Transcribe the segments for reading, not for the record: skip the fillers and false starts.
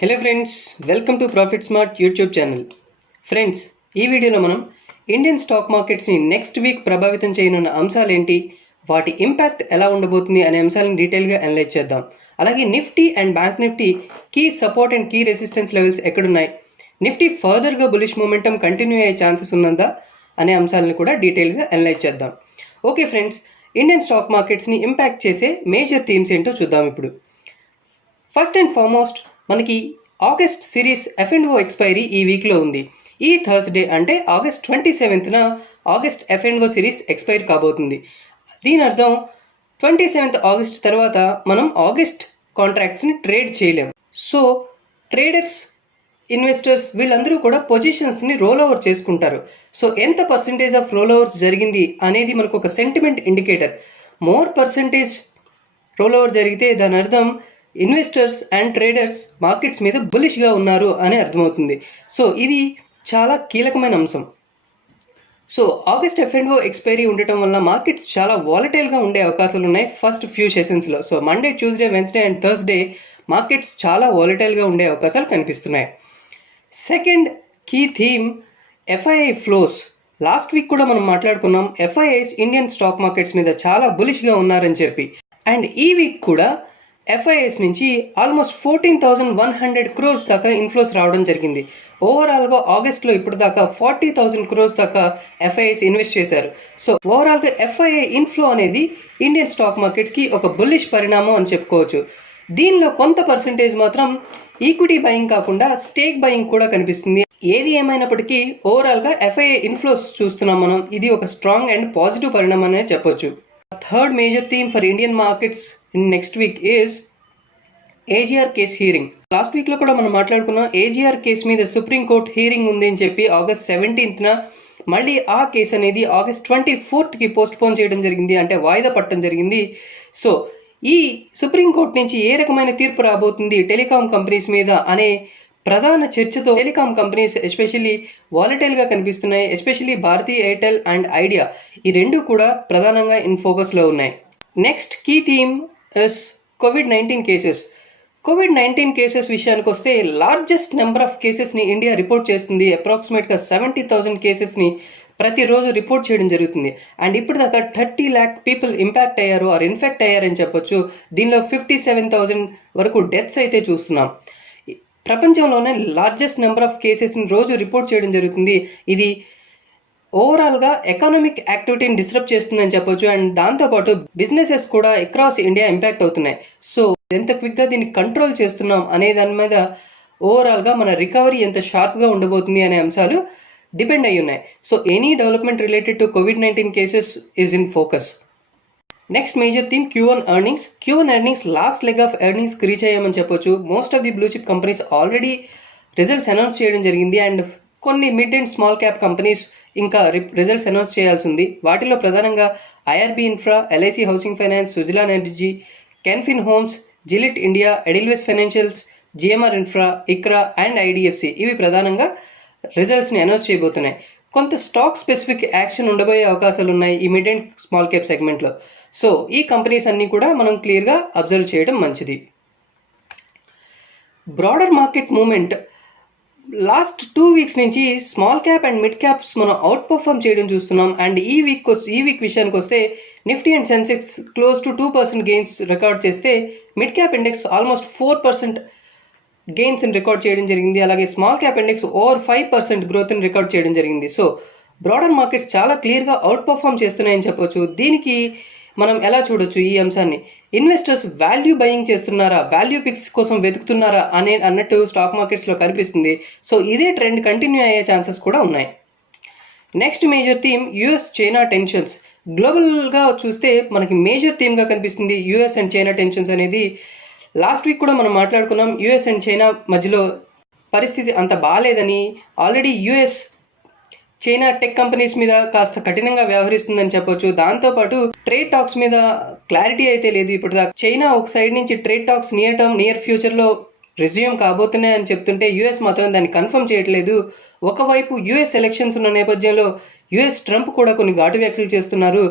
Hello friends, welcome to profit smart YouTube channel. Friends, ఈ వీడియోలో మనం ఇండియన్ స్టాక్ మార్కెట్స్ని నెక్స్ట్ వీక్ ప్రభావితం చేయనున్న అంశాలు ఏంటి, వాటి ఇంపాక్ట్ ఎలా ఉండబోతుంది అనే అంశాలను డీటెయిల్గా అనలైజ్ చేద్దాం. అలాగే Nifty and bank Nifty key support and key resistance levels ఎక్కడున్నాయి, నిఫ్టీ ఫర్దర్గా బులిష్ మూమెంటం కంటిన్యూ అయ్యే ఛాన్సెస్ ఉన్నదా అనే అంశాలను కూడా డీటెయిల్గా అనలైజ్ చేద్దాం. ఓకే ఫ్రెండ్స్, ఇండియన్ స్టాక్ మార్కెట్స్ని ఇంపాక్ట్ చేసే మేజర్ థీమ్స్ ఏంటో చూద్దాం. ఇప్పుడు ఫస్ట్ అండ్ ఫార్మోస్ట్ మనకి ఆగస్ట్ సిరీస్ F&O ఎక్స్పైరీ ఈ వీక్లో ఉంది. ఈ థర్స్డే అంటే ఆగస్ట్ 27న ఆగస్ట్ F&O సిరీస్ ఎక్స్పైర్ కాబోతుంది. దీని అర్థం 27th ఆగస్ట్ తర్వాత మనం ఆగస్ట్ కాంట్రాక్ట్స్ని ట్రేడ్ చేయలేం. సో ట్రేడర్స్, ఇన్వెస్టర్స్ వీళ్ళందరూ కూడా పొజిషన్స్ని రోల్ ఓవర్ చేసుకుంటారు. సో ఎంత పర్సంటేజ్ ఆఫ్ రోల్ ఓవర్స్ జరిగింది అనేది మనకు ఒక sentiment indicator. More percentage role over జరిగితే దాని అర్థం ఇన్వెస్టర్స్ అండ్ ట్రేడర్స్ మార్కెట్స్ మీద బులిష్గా ఉన్నారు అని అర్థమవుతుంది. సో ఇది చాలా కీలకమైన అంశం. సో ఆగస్ట్ F&O ఎక్స్పైరీ ఉండటం వల్ల మార్కెట్స్ చాలా వాలటైల్గా ఉండే అవకాశాలు ఉన్నాయి ఫస్ట్ ఫ్యూ సెషన్స్లో. So Monday, Tuesday, Wednesday and Thursday markets చాలా వాలటైల్గా ఉండే అవకాశాలు కనిపిస్తున్నాయి. Second key theme FII flows. Last week కూడా మనం మాట్లాడుకున్నాం FIIs ఇండియన్ స్టాక్ మార్కెట్స్ మీద చాలా బులిష్గా ఉన్నారని చెప్పి. అండ్ ఈ వీక్ కూడా FIIs నుంచి ఆల్మోస్ట్ 14,100 crores దాకా ఇన్ఫ్లోస్ రావడం జరిగింది. ఓవరాల్గా ఆగస్ట్లో ఇప్పుడు దాకా 40,000 crores దాకా FIIs ఇన్వెస్ట్ చేశారు. సో ఓవరాల్గా FII ఇన్ఫ్లో అనేది ఇండియన్ స్టాక్ మార్కెట్స్కి ఒక బుల్లిష్ పరిణామం అని చెప్పుకోవచ్చు. దీనిలో కొంత పర్సంటేజ్ మాత్రం ఈక్విటీ బయింగ్ కాకుండా స్టేక్ బయింగ్ కూడా కనిపిస్తుంది. ఏది ఏమైనప్పటికీ ఓవరాల్గా FII ఇన్ఫ్లోస్ చూస్తున్నాం మనం. ఇది ఒక స్ట్రాంగ్ అండ్ పాజిటివ్ పరిణామం అనే చెప్పొచ్చు. Third major theme for Indian markets in next week is AGR case hearing. Last వీక్లో కూడా మనం మాట్లాడుకున్నాం AGR కేసు మీద సుప్రీంకోర్టు హీరింగ్ ఉంది అని చెప్పి. ఆగస్ట్ 17న మళ్ళీ ఆ కేసు అనేది ఆగస్ట్ 24కి పోస్ట్పోన్ చేయడం జరిగింది, అంటే వాయిదా పట్టడం జరిగింది. సో ఈ సుప్రీంకోర్టు నుంచి ఏ రకమైన తీర్పు రాబోతుంది టెలికాం కంపెనీస్ మీద అనే ప్రధాన చర్చతో టెలికాం కంపెనీస్ ఎస్పెషల్లీ వాలటైల్గా కనిపిస్తున్నాయి. Especially Bharti Airtel and Idea, ఈ రెండు కూడా ప్రధానంగా ఇన్ ఫోకస్లో ఉన్నాయి. Next key theme is COVID-19 cases. COVID-19 cases విషయానికి వస్తే లార్జెస్ట్ నెంబర్ ఆఫ్ కేసెస్ని ఇండియా రిపోర్ట్ చేస్తుంది. అప్రాక్సిమేట్గా 70,000 కేసెస్ని ప్రతిరోజు రిపోర్ట్ చేయడం జరుగుతుంది. అండ్ ఇప్పుడు దాకా 30 lakh పీపుల్ ఇంపాక్ట్ అయ్యారు ఆర్ ఇన్ఫెక్ట్ అయ్యారని చెప్పొచ్చు. దీనిలో 57,000 వరకు డెత్స్ అయితే చూస్తున్నాం. ప్రపంచంలోనే లార్జెస్ట్ నెంబర్ ఆఫ్ కేసెస్ని రోజు రిపోర్ట్ చేయడం జరుగుతుంది. ఇది ఓవరాల్గా ఎకనామిక్ యాక్టివిటీని డిస్టర్బ్ చేస్తుందని చెప్పొచ్చు. అండ్ దాంతోపాటు బిజినెసెస్ కూడా అక్రాస్ ఇండియా ఇంపాక్ట్ అవుతున్నాయి. సో ఎంత క్విక్గా దీన్ని కంట్రోల్ చేస్తున్నాం అనే దాని మీద ఓవరాల్గా మన రికవరీ ఎంత షార్ప్గా ఉండబోతుంది అనే అంశాలు డిపెండ్ అయి ఉన్నాయి. So any development related to COVID-19 cases is in focus. Next major theme Q1 earnings. Q1 earnings last leg of ఎర్నింగ్స్కి రీచ్ అయ్యామని చెప్పొచ్చు. Most of the blue chip companies already results announce చేయడం జరిగింది. And కొన్ని mid and small cap companies ఇంకా results announce చేయాల్సి ఉంది. వాటిలో ప్రధానంగా IRB infra, LIC housing finance, Suzlon energy, Canfin homes, Gillette India, Edelweiss financials, GMR infra, ICRA and IDFC ఇవి ప్రధానంగా రిజల్ట్స్ని అనౌన్స్ చేయబోతున్నాయి. కొంత స్టాక్ స్పెసిఫిక్ యాక్షన్ ఉండబోయే అవకాశాలు ఉన్నాయి ఈ మిడ్ అండ్ స్మాల్ క్యాప్ సెగ్మెంట్లో. సో ఈ కంపెనీస్ అన్నీ కూడా మనం క్లియర్గా అబ్జర్వ్ చేయడం మంచిది. Broader market moment last 2 weeks నుంచి small cap and mid caps మనం అవుట్ పర్ఫార్మ్ చేయడం చూస్తున్నాం. అండ్ ఈ వీక్ విషయానికి వస్తే Nifty and Sensex close to 2% gains record చేస్తే మిడ్ క్యాప్ ఇండెక్స్ ఆల్మోస్ట్ 4% గెయిన్స్ని రికార్డ్ చేయడం జరిగింది. అలాగే స్మాల్ క్యాప్ ఇండెక్స్ ఓవర్ 5% గ్రోత్ని రికార్డ్ చేయడం జరిగింది. సో బ్రాడర్ మార్కెట్స్ చాలా క్లియర్గా అవుట్ పర్ఫార్మ్ చేస్తున్నాయని చెప్పొచ్చు. దీనికి మనం ఎలా చూడొచ్చు ఈ అంశాన్ని? ఇన్వెస్టర్స్ వాల్యూ బయింగ్ చేస్తున్నారా, వాల్యూ పిక్స్ కోసం వెతుకుతున్నారా అన్నట్టు స్టాక్ మార్కెట్స్లో కనిపిస్తుంది. సో ఇదే ట్రెండ్ కంటిన్యూ అయ్యే ఛాన్సెస్ కూడా ఉన్నాయి. Next major theme US China tensions. గ్లోబల్గా చూస్తే మనకి మేజర్ థీమ్గా కనిపిస్తుంది US అండ్ చైనా టెన్షన్స్ అనేది. లాస్ట్ వీక్ కూడా మనం మాట్లాడుకున్నాం US అండ్ చైనా మధ్యలో పరిస్థితి అంత బాగాలేదని. Already US China tech companies మీద కాస్త కఠినంగా వ్యవహరిస్తుందని చెప్పొచ్చు. దాంతోపాటు ట్రేడ్ టాక్స్ మీద క్లారిటీ అయితే లేదు ఇప్పుడు దాకా. చైనా ఒక సైడ్ నుంచి ట్రేడ్ టాక్స్ నియర్ ఫ్యూచర్లో రెజ్యూమ్ కాబోతున్నాయని చెప్తుంటే US మాత్రం దాన్ని కన్ఫర్మ్ చేయట్లేదు. ఒకవైపు US ఎలక్షన్స్ ఉన్న నేపథ్యంలో US ట్రంప్ కూడా కొన్ని ఘాటు వ్యాఖ్యలు చేస్తున్నారు.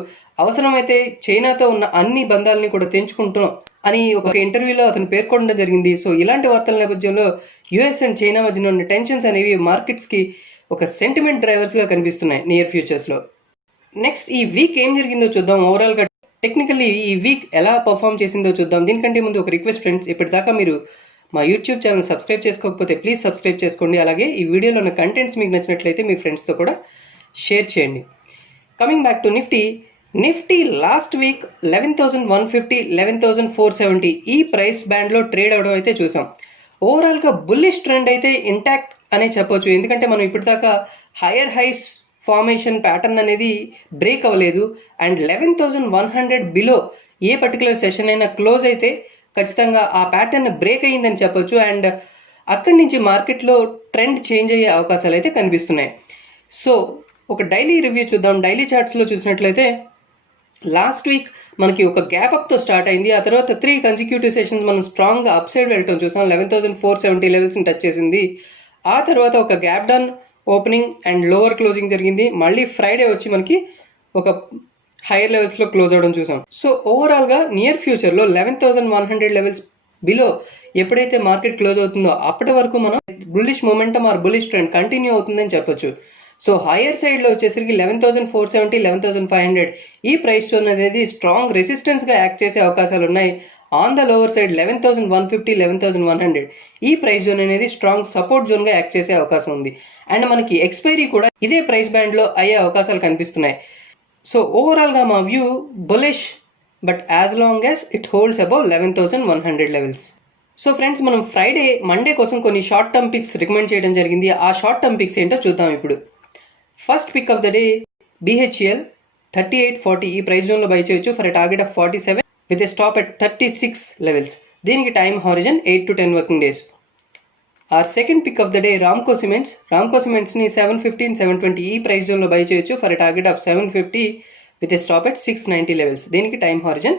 అవసరమైతే చైనాతో ఉన్న అన్ని బంధాలని కూడా తెంచుకుంటాం అని ఒక ఇంటర్వ్యూలో అతను పేర్కొనడం జరిగింది. సో ఇలాంటి వార్తల నేపథ్యంలో యుఎస్ అండ్ చైనా మధ్యన ఉన్న టెన్షన్స్ అనేవి మార్కెట్స్కి ఒక సెంటిమెంట్ డ్రైవర్స్గా కనిపిస్తున్నాయి నియర్ ఫ్యూచర్స్లో. నెక్స్ట్ ఈ వీక్ ఏం జరిగిందో చూద్దాం. ఓవరాల్గా టెక్నికల్లీ ఈ వీక్ ఎలా పర్ఫామ్ చేసిందో చూద్దాం. దీనికంటే ముందు ఒక రిక్వెస్ట్ ఫ్రెండ్స్, ఇప్పటిదాకా మీరు మా యూట్యూబ్ ఛానల్ సబ్స్క్రైబ్ చేసుకోకపోతే ప్లీజ్ సబ్స్క్రైబ్ చేసుకోండి. అలాగే ఈ వీడియోలో ఉన్న కంటెంట్స్ మీకు నచ్చినట్లయితే మీ ఫ్రెండ్స్తో కూడా షేర్ చేయండి. Coming back to Nifty last week 11,150 11,470 ఈ ప్రైస్ బ్యాండ్లో ట్రేడ్ అవడం అయితే చూసాం. ఓవరాల్గా బుల్లిష్ ట్రెండ్ అయితే ఇంటాక్ట్ అనే చెప్పొచ్చు. ఎందుకంటే మనం ఇప్పటిదాకా హైయర్ హైస్ ఫార్మేషన్ ప్యాటర్న్ అనేది బ్రేక్ అవ్వలేదు. And 11,100 below A particular session అయినా క్లోజ్ అయితే ఖచ్చితంగా ఆ ప్యాటర్న్ బ్రేక్ అయ్యిందని చెప్పొచ్చు. అండ్ అక్కడి నుంచి మార్కెట్లో ట్రెండ్ చేంజ్ అయ్యే అవకాశాలు అయితే కనిపిస్తున్నాయి. సో ఒక డైలీ రివ్యూ చూద్దాం. డైలీ చార్ట్స్లో చూసినట్లయితే లాస్ట్ వీక్ మనకి ఒక గ్యాప్ అప్తో స్టార్ట్ అయింది. ఆ తర్వాత 3 కన్సిక్యూటివ్ సెషన్స్ మనం స్ట్రాంగ్గా అప్ సైడ్ వెళ్ళటం చూసాం. 11,470 లెవెల్స్ని టచ్ చేసింది. ఆ తర్వాత ఒక gap down opening and lower closing జరిగింది. మళ్ళీ ఫ్రైడే వచ్చి మనకి ఒక హైయర్ లెవెల్స్లో క్లోజ్ అవ్వడం చూసాం. సో ఓవరాల్గా నియర్ ఫ్యూచర్లో 11,100 లెవెల్స్ బిలో ఎప్పుడైతే మార్కెట్ క్లోజ్ అవుతుందో అప్పటి వరకు మనం bullish momentum or bullish trend continue అవుతుందని చెప్పొచ్చు. సో హైయర్ సైడ్లో వచ్చేసరికి 11,470 11,500 ఈ ప్రైస్ జోన్ అనేది స్ట్రాంగ్ రెసిస్టెన్స్గా యాక్ట్ చేసే అవకాశాలు ఉన్నాయి. ఆన్ ద లోవర్ సైడ్ 11,150 11,100 ఈ ప్రైస్ జోన్ అనేది స్ట్రాంగ్ సపోర్ట్ జోన్గా యాక్ట్ చేసే అవకాశం ఉంది. అండ్ మనకి ఎక్స్పైరీ కూడా ఇదే ప్రైస్ బ్యాండ్లో అయ్యే అవకాశాలు కనిపిస్తున్నాయి. సో ఓవరాల్గా మా view bullish, but as long as it holds above 11,100 levels. So friends, మనం మండే కోసం కొన్ని షార్ట్ టర్మ్ పిక్స్ రికమెండ్ చేయడం జరిగింది. ఆ షార్ట్ టర్మ్ పిక్స్ ఏంటో చూద్దాం ఇప్పుడు. First pick of the day BHEL 3840 ఈ ప్రైస్ జోన్లో బై చేయొచ్చు for a target of 47 with a stop at 36 levels. దీనికి time horizon 8 to 10 working days. Or second pick of the day Ramco సిమెంట్స్ని 715 720 ఈ price జోన్లో బై చేయొచ్చు for a target of 750 with a stop at 690 levels. దీనికి time horizon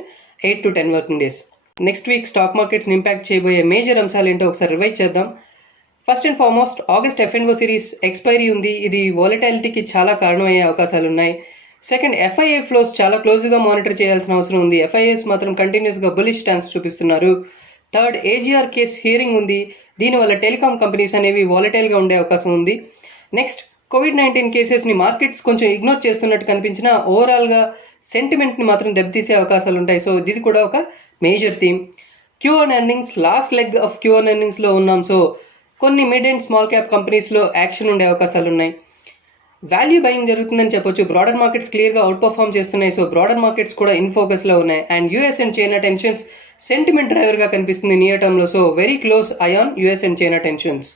8 to 10 working days. Next week stock మార్కెట్స్ని impact చేయబోయే major అంశాలు ఏంటో ఒకసారి రివైజ్ చేద్దాం. First and foremost August F&O series expiry ఉంది. ఇది వాలటాలిటీకి చాలా కారణమయ్యే అవకాశాలు ఉన్నాయి. సెకండ్, FII ఫ్లోస్ చాలా క్లోజ్గా మానిటర్ చేయాల్సిన అవసరం ఉంది. FIIs మాత్రం కంటిన్యూస్గా బులిష్ స్టాన్స్ చూపిస్తున్నారు. థర్డ్, AGR కేస్ హియరింగ్ ఉంది. దీనివల్ల టెలికాం కంపెనీస్ అనేవి వాలటైల్గా ఉండే అవకాశం ఉంది. నెక్స్ట్, COVID-19 కేసెస్ని మార్కెట్స్ కొంచెం ఇగ్నోర్ చేస్తున్నట్టు కనిపించినా ఓవరాల్గా సెంటిమెంట్ని మాత్రం దెబ్బతీసే అవకాశాలు ఉంటాయి. సో ఇది కూడా ఒక major theme. Q1 earnings last leg of Q1 ఎర్నింగ్స్లో ఉన్నాం. సో కొన్ని మిడ్ అండ్ స్మాల్ క్యాప్ కంపెనీస్లో యాక్షన్ ఉండే అవకాశాలు ఉన్నాయి. వాల్యూ బయింగ్ జరుగుతుందని చెప్పొచ్చు. బ్రాడర్ మార్కెట్స్ క్లియర్గా అవుట్ పర్ఫామ్ చేస్తున్నాయి. సో బ్రాడర్ మార్కెట్స్ కూడా ఇన్ ఫోకస్లో ఉన్నాయి. And US and China tensions sentiment డ్రైవర్గా కనిపిస్తుంది నియర్ టర్మ్లో. So very close I on US and China tensions.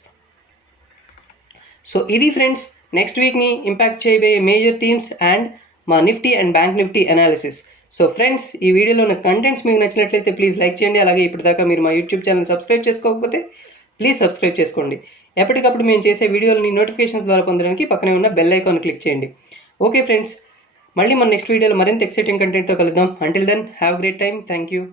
So ఇది ఫ్రెండ్స్ నెక్స్ట్ వీక్ని ఇంపాక్ట్ చేయబోయే మేజర్ థీమ్స్ అండ్ మా Nifty and bank Nifty analysis. So friends, ఈ వీడియోలో ఉన్న కంటెంట్స్ మీకు నచ్చినట్లయితే ప్లీజ్ లైక్ చేయండి. అలాగే ఇప్పటిదాకా మీరు మా యూట్యూబ్ ఛానల్ సబ్స్క్రైబ్ చేసుకోకపోతే ప్లీజ్ సబ్స్క్రైబ్ చేసుకోండి. ఎప్పటికప్పుడు మేము చేసే వీడియోలని నోటిఫికేషన్స్ ద్వారా పొందడానికి పక్కనే ఉన్న బెల్ ఐకాన్ క్లిక్ చేయండి. ఓకే ఫ్రెండ్స్, మళ్ళీ మన నెక్స్ట్ వీడియోలో మరింత ఎక్సైటింగ్ కంటెంట్తో కలుద్దాం. Until then have great time. Thank you.